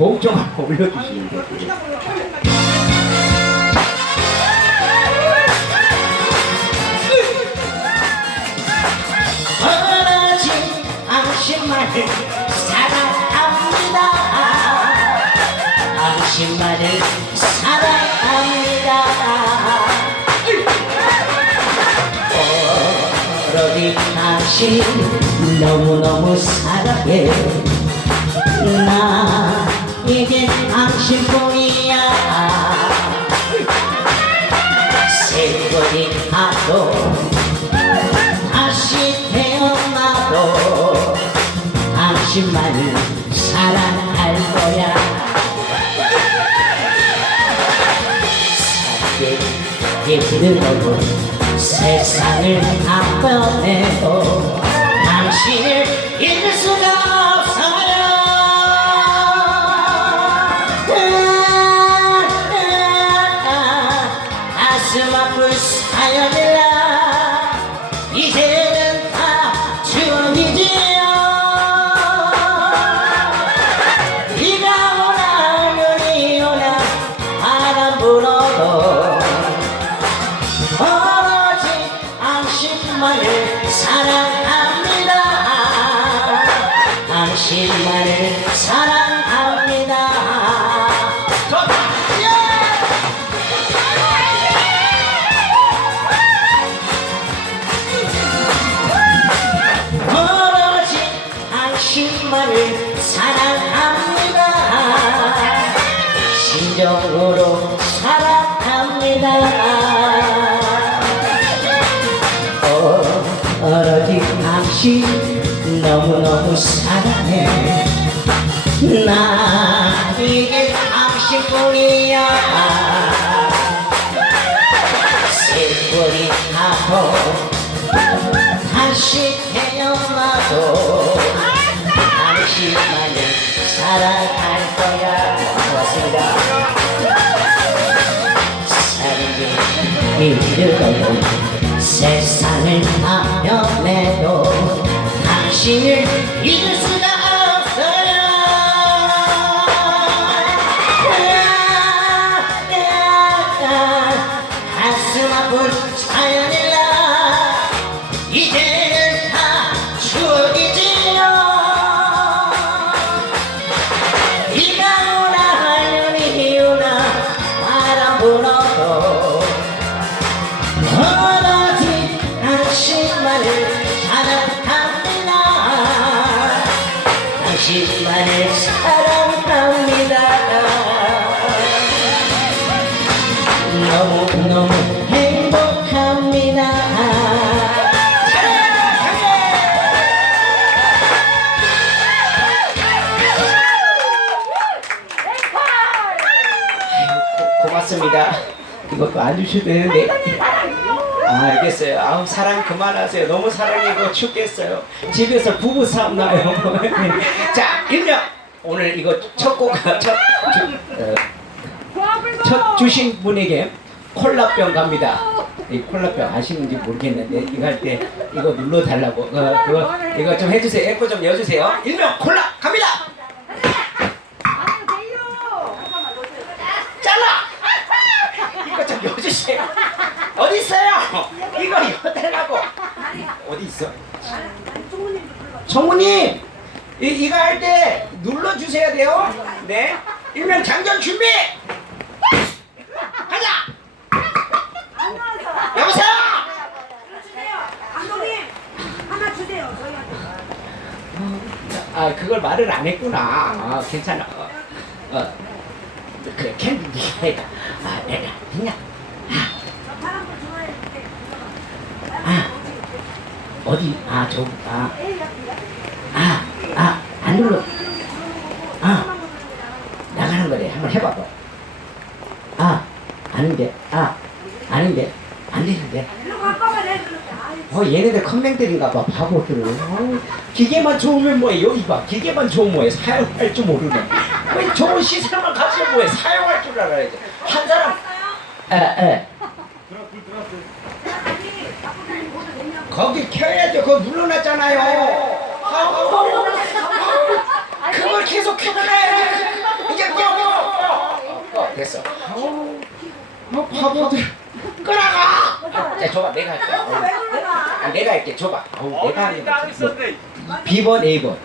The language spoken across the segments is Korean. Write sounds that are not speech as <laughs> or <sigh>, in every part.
올려주시면 돼요. 어라지 당신만을 사랑합니다. 당신만을 사랑합니다. 어라지 당신 너무너무 사랑해. 나 이제 당신뿐이야. 세월이 가도 다시 태어나도 당신만을 사랑할 거야. 사랑에 들어도 세상을 다 떠내도 당신을 잊을 수 사 당신 너무너무 사랑해. 나 이게 당신뿐이야. 세월이 가고 다시 태어나도 당신만을 사랑할 거야. 고맙습니다. 사랑이 이르고 세상을 파멸해도 당신을 잊을 수가 없어 고, 고맙습니다. 이것도 안 주셔도 되는데. 아, 알겠어요. 아우, 사랑 그만하세요. 너무 사랑이고 춥겠어요. 집에서 부부 싸움 나요. <laughs> 자, 일명 오늘 이거 첫 곡, 첫, 주, 어, 첫 주신 분에게 콜라병 갑니다. 이 콜라병 아시는지 모르겠는데 이거 할 때 이거 눌러 달라고 어, 그거 이거 좀 해주세요. 에코 좀 여주세요. 일명 콜라 갑니다. 잘라. 이거 좀 여주세요. 어디 있어요? 이거 여달라고. 어디 있어? 정우님 이, 이거 할 때 눌러 주셔야 돼요. 네. 일명 장전 준비. 가자. 여보세요. 아 그걸 말을 안 했구나. 아 괜찮아. 어, 어. 그래 캔디 네가 해라. 아 내가 그냥 저 파란불 좋아해줄게 아 어디 아 저기 아아아안 눌러. 아 나가는 거래. 한번 해봐봐. 아 아닌데 아 아닌데 안 되는데. 어 얘네들 컴맹들인가 봐 바보들 어, 기계만 좋으면 뭐해? 여기 봐. 기계만 좋으면 뭐해. 사용할 줄 모르네 왜 좋은 시설만 가지고 뭐해? 사용할 줄 알아야지 한 사람. 에에 거기 켜야죠 그거 눌러놨잖아요 아, 그걸 계속 켜놔야지 알겠어. 아우, 어, 바보들. 끄라가! 자, 줘봐. 내가 할게. 어? 아, 내가 할게. 줘봐. 아우, 내가 하는 거. 있었네. B번, A번.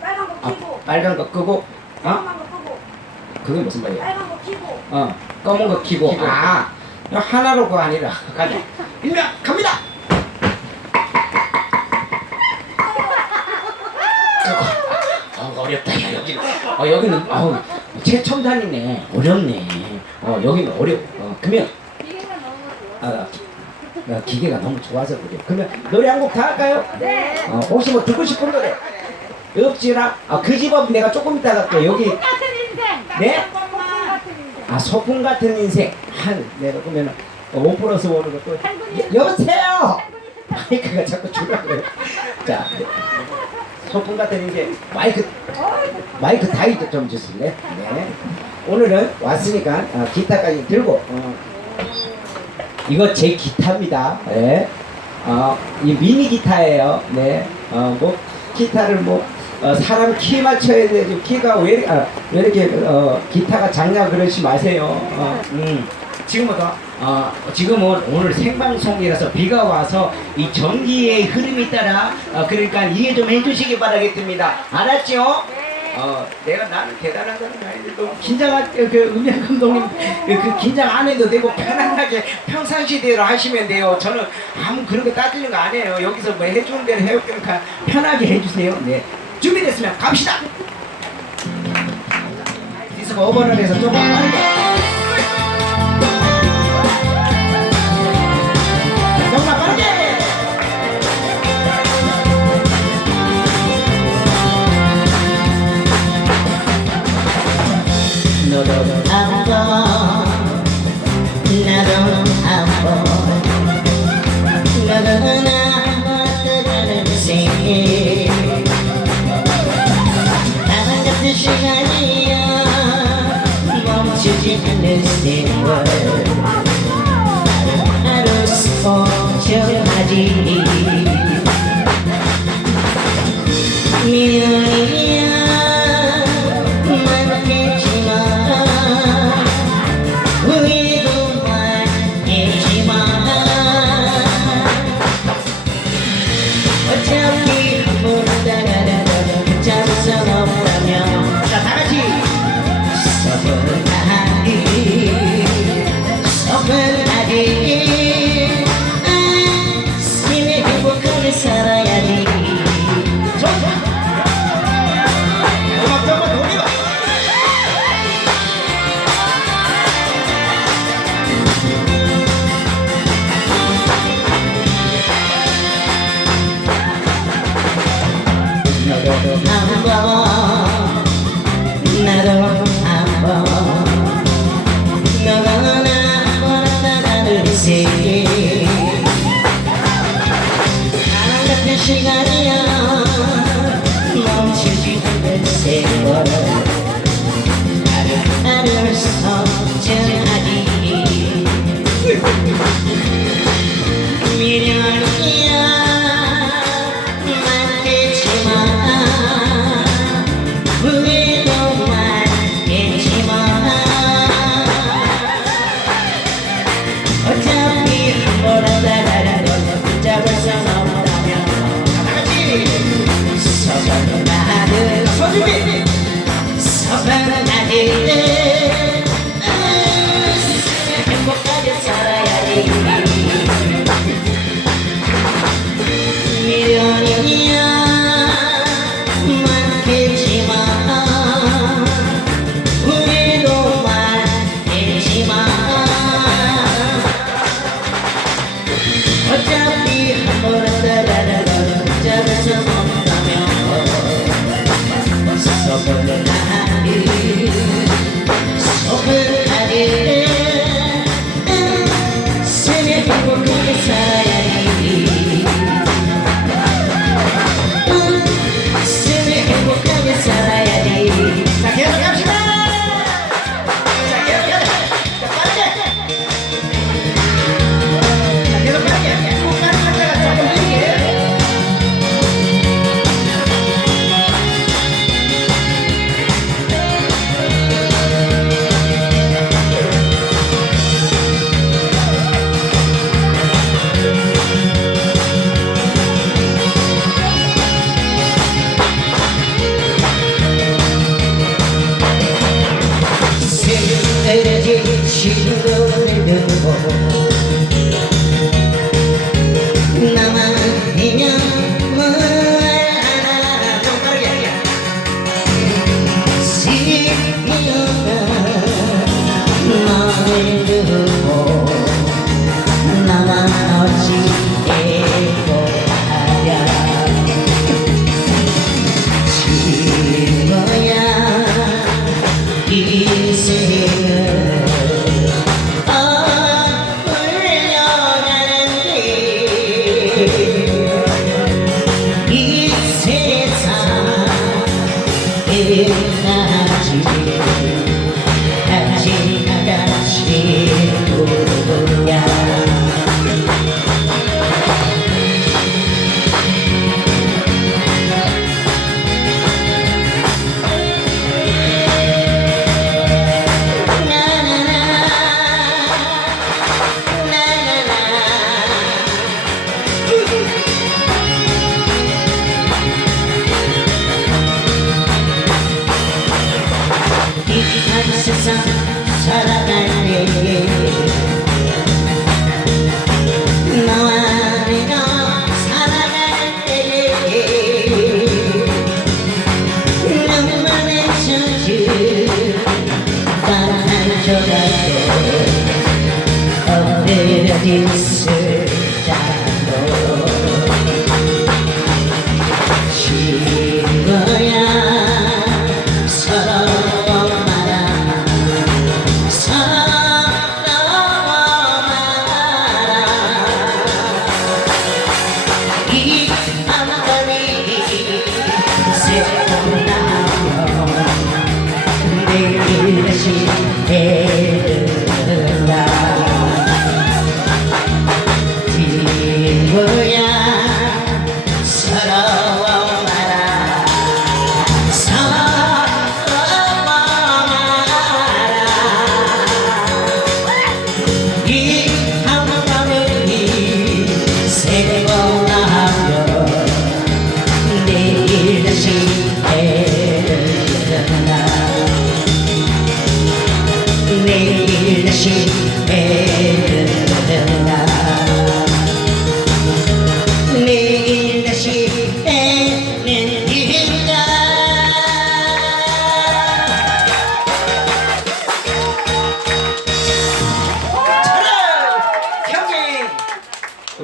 빨간 거 아, 키고 빨간 거 끄고, 어? 빨간 거 끄고 그게 무슨 말이야? 빨간 거 키고 어, 검은 거 키고. 아, 이거 하나로 거 아니라. 가자. <laughs> 일명 갑니다! 어, 어렵다, 야, 여기는. 어, 여기는, 어우, 최첨단이네. 어렵네. 어, 여기는 어려워. 어, 그러면, 아, 기, 어, 기계가 너무 좋아서 그래. 그러면 노래 한 곡 다 할까요? 네 어, 혹시 뭐 듣고 싶은 노래? 없지나? 아, 그 집은 내가 조금 이따가 또 여기, 네? 폭풍 같은 인생 아, 소풍 같은 인생. 한, 내가 그러면 5 플러스 5는 것도. 여, 여보세요! 마이크가 자꾸 줄어 그래. 자, 네. 소풍 같은 인생. 마이크, 마이크 다이도 좀 주실래? 네. 오늘은 왔으니까 아, 기타까지 들고, 어, 이거 제 기타입니다. 네. 어, 이 미니 기타예요. 네. 어, 뭐, 기타를 뭐, 어, 사람 키 맞춰야 되지. 키가 왜, 아, 왜 이렇게, 어, 기타가 작냐 그러지 마세요. 어, 음. 지금부터, 어, 지금은 오늘 생방송이라서 비가 와서 이 전기의 흐름이 따라, 어, 그러니까 이해 좀 해주시기 바라겠습니다. 알았죠? 어, 내가 나는 대단한 건 아닌데 너무 긴장한 그, 그 음향 감독님 그, 그 긴장 안 해도 되고 편안하게 평상시대로 하시면 돼요. 저는 아무 그런 거 따지는 거 아니에요. 여기서 뭐 해주는 대로 해요. 그러니까 편하게 해주세요. 네, 준비됐으면 갑시다. 디스코 5번을 해서 조금 빠르게. 너도 한번 나도 한번 너도 나와 뜨거는 생일 나만 같은 시간이야 멈추지 않는 세월 하루 스포츠하지 미련 너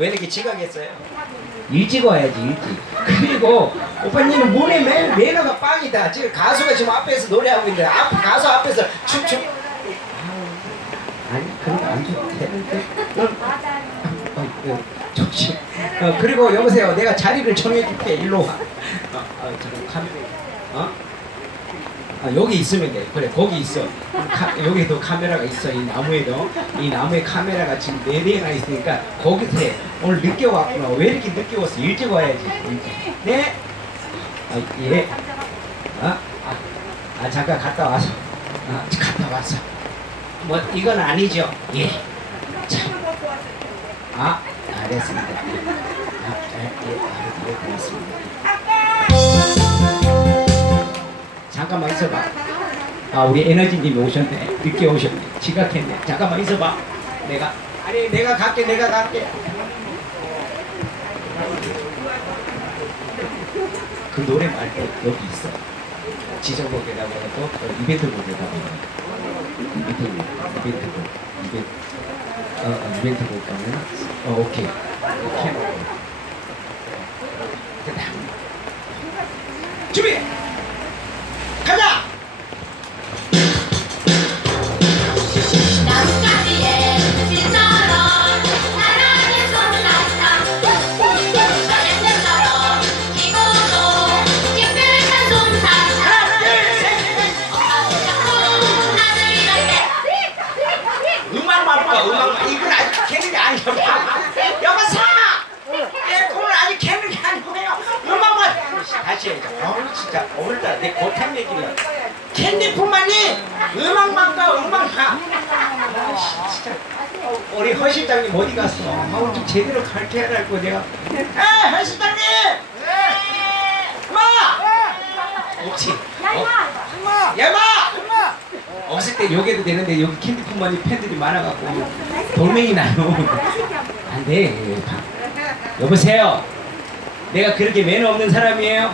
왜 이렇게 지각했어요? 일찍 와야지 일찍 그리고 오빠님은 문에 매, 매너가 빵이다 지금 가수가 지금 앞에서 노래하고 있는데 앞, 가수 앞에서 춤춤 아니 그런 거안. 맞아요. 어, 어, 어, 그리고 여보세요 내가 자리를 정해줄게 일로 와 어, 어, 잠깐 카메라 어? 아, 여기 있으면 돼. 그래, 거기 있어. 카, 여기도 카메라가 있어. 이 나무에도. 이 나무에 카메라가 지금 네 대나 있으니까 거기서 해. 오늘 늦게 왔구나. 왜 이렇게 늦게 왔어? 일찍 와야지. 네? 아, 예. 아, 아, 아, 잠깐 갔다 와서. 아, 갔다 와서. 뭐, 이건 아니죠? 예. 자. 아, 알겠습니다. 아, 예, 예, 예, 고맙습니다. 잠깐만 있어봐. 아 우리 에너지님이 오셨네. 늦게 오셨네. 지각했네. 잠깐만 있어봐. 내가 아니 내가 갈게 내가 갈게. 그 노래 말고 여기 있어. 지정곡에다가 또 어, 이벤트곡에다가 이벤트 이벤트곡 이벤트 어, 어 이벤트곡 가면 어 오케이 됐다. 준비. 여보세요! 예, 그걸 아직 캐는 게 아니고요. 음악만. 다시 해자. 어우, 진짜. 오늘따라 내 고탕 얘기를. 캔디뿐만이 음악만 가, 음악만. 아, 진짜. 어, 우리 허 실장님 어디 갔어? 아우, 좀 제대로 가르쳐야라고 내가. 에, 허 실장님! 마! 없지. 야, 어, 이마! 얘마! 없을 때때 요게도 되는데 여기 캔디푸머니 팬들이 많아갖고 돌멩이 나요. 안 돼. 여보세요. 내가 그렇게 매너 없는 사람이에요?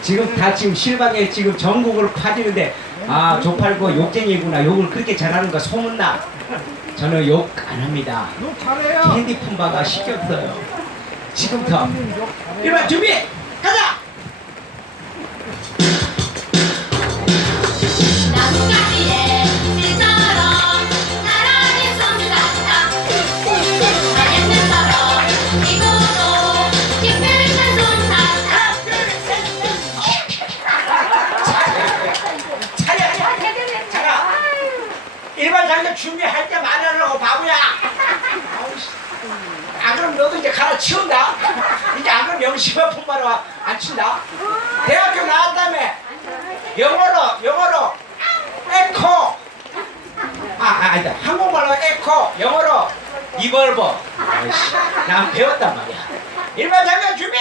지금 다 지금 실방에 지금 전국을 파지는데 아 족팔고 욕쟁이구나 욕을 그렇게 잘하는 거 소문나 저는 욕 안 합니다 욕 잘해요. 캔디 품바가 시켰어요 지금부터 일반 준비 가자 이제 갈아 치운다? 이제 안 그럼 영심한 품바로 안 친다? 대학교 나왔다며 영어로 영어로 에코. 아, 아 아니다. 한국말로 에코. 영어로 이벌버. 아이씨 난 배웠단 말이야. 일반 장면 준비!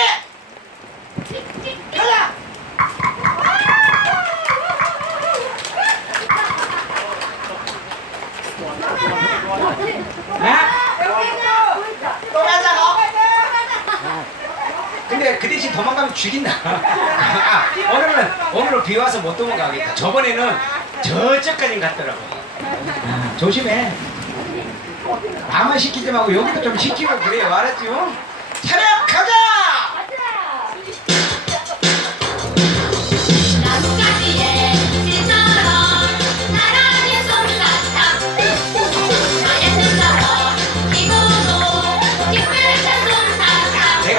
가자! 아? 또 가자고? 근데 그 대신 도망가면 죽인다. <laughs> 아, 오늘은 오늘은 비 와서 못 도망가겠다. 저번에는 저쪽까지 갔더라고. 아, 조심해. 나만 시키지 말고 여기도 좀 시키고 그래요. 알았지? 요 차렷 가자.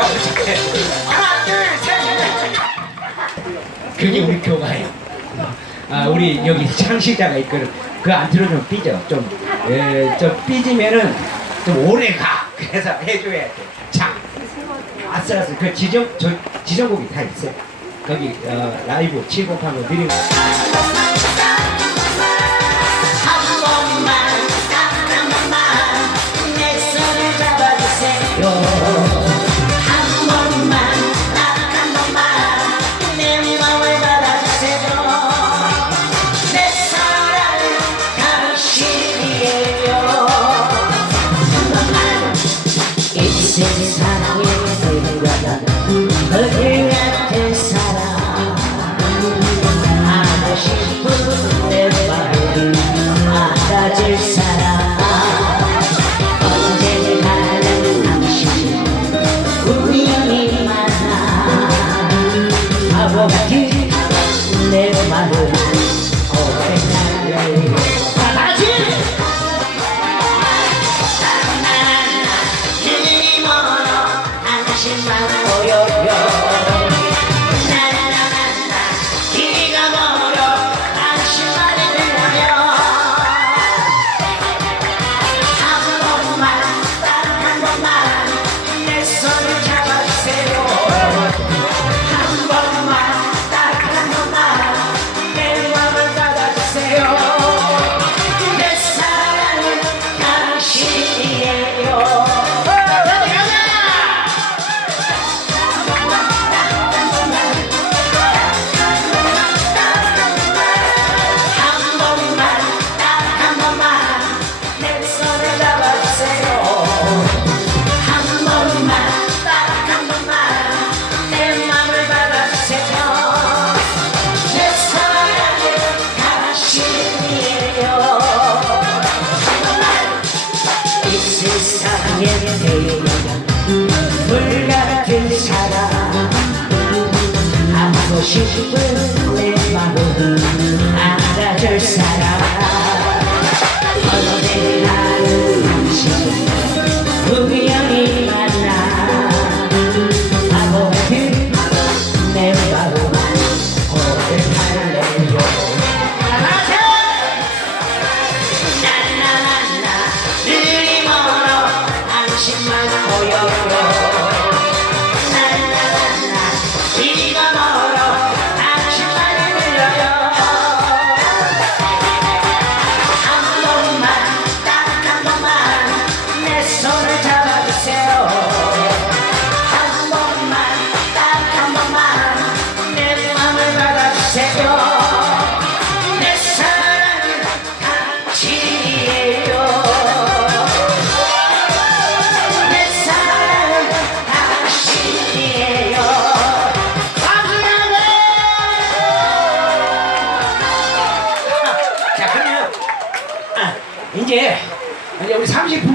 하나 둘 셋 그게 우리 교가예요. 아 우리 여기 창시자가 있거든. 그안 틀어주면 삐져. 좀, 에, 좀 삐지면은 좀 오래 가. 그래서 해줘야 돼. 자, 아슬아슬 그 지정 저 지정곡이 다 있어요. 거기 어, 라이브 칠곡하고 미리.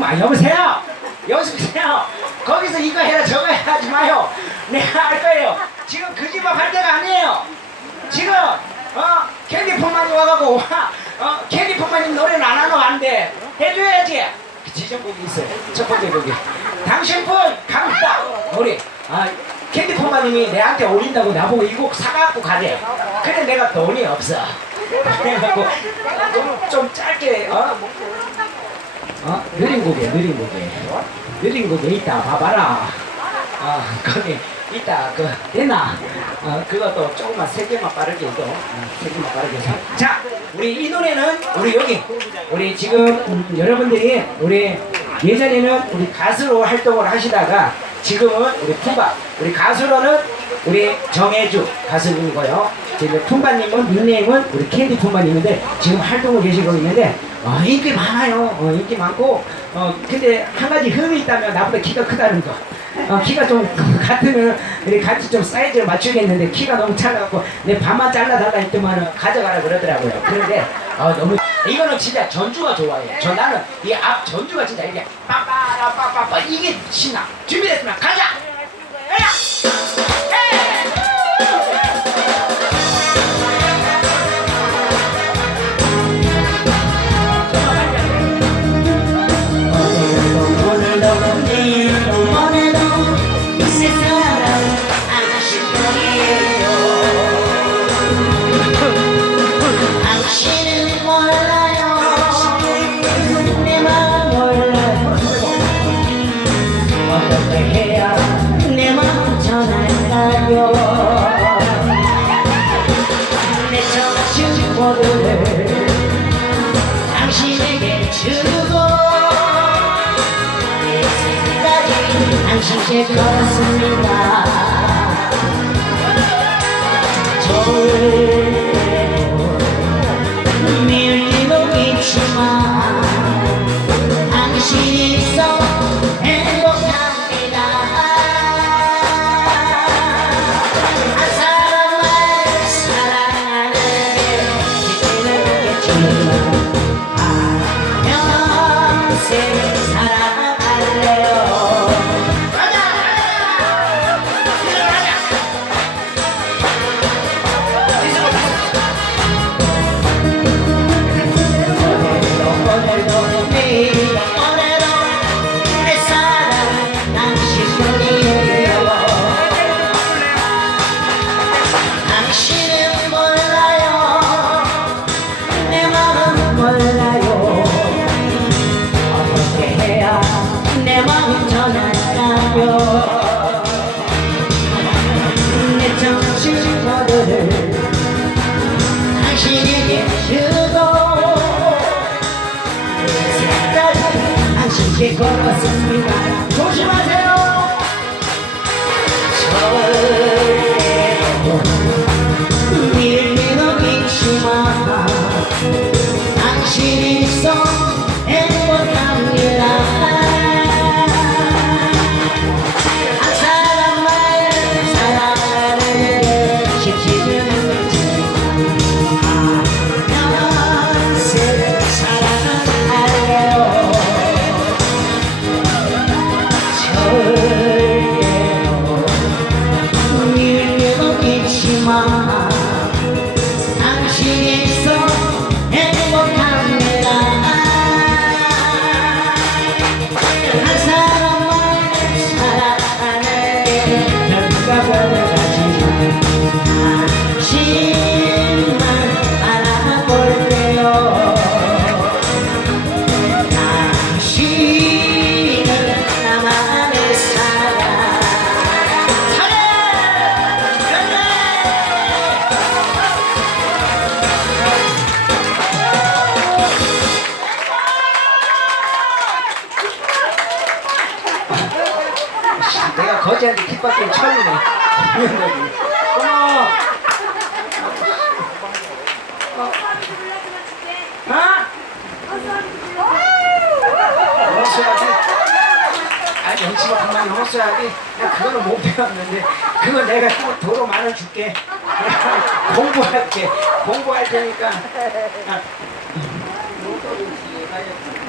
아 여보세요? 여보세요? 거기서 이거 해라 저거 해라 하지 마요. 내가 할 거예요. 지금 그 집 앞 할 때가 아니에요. 지금 어 캔디폰만이 와가고 와, 어 캔디폰만이 노래는 안 하노 안돼. 해줘야지. 지정곡이 있어요. 첫 번째 곡이. 당신 분 갑니다. 우리 아 캔디폰만님이 내한테 올린다고 나보고 이 곡 사갖고 가재 근데 내가 돈이 없어. <laughs> 그래갖고 좀, 좀 짧게 어? 어? 느린 곡에 느린 곡에 느린 곡에 있다 봐봐라. 어 거기 있다 그 되나? 어 그것도 조금만 세 개만 빠르게 해도 어, 세 개만 빠르게 해서. 자 우리 이 노래는 우리 여기 우리 지금 음, 여러분들이 우리 예전에는 우리 가수로 활동을 하시다가 지금은 우리 푸바 우리 가수로는 우리 정혜주 가수님이고요. 지금 푸바님은 닉네임은 우리 캔디 푸바님인데 지금 활동을 계시고 있는데 어, 인기 많아요 어, 인기 많고 어 근데 한 가지 흠이 있다면 나보다 키가 크다는 거 어, 키가 좀 <laughs> 같으면 우리 같이 좀 사이즈를 맞추겠는데 키가 너무 작아갖고 내 반만 잘라달라 했더만 가져가라 그러더라고요. 그런데 어, 너무 이거는 진짜 전주가 좋아해요. 저 나는 이 앞 전주가 진짜 이게 빠빠라 빠빠빠 이게 신나. 준비됐으면 가자. 가자. 오늘 모두를 당신에게 주고 이제까지 당신께 걸었습니다 당 나 그거는 못 배웠는데 그거 내가 또 도로 만원 줄게. <laughs> 공부할게. 공부할 테니까. 아.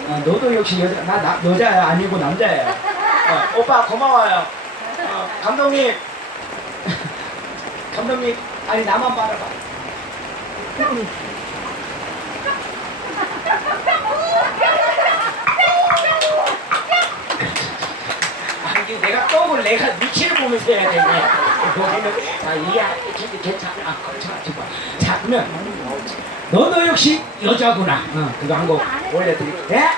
어, 너도 역시 여자, 나, 나 여자야 아니고 남자야. 어, 오빠 고마워요. 어, 감독님, 감독님, 아니 나만 바라봐. 아, 이게 내가 떡을 내가 위치를 보면서 해야 되네. 거기는 자 괜- 괜찮아. 아, 괜찮아. 봐. 자 그러면 너도 역시 여자구나. 어, 그거 한곡 올려드릴게. 네?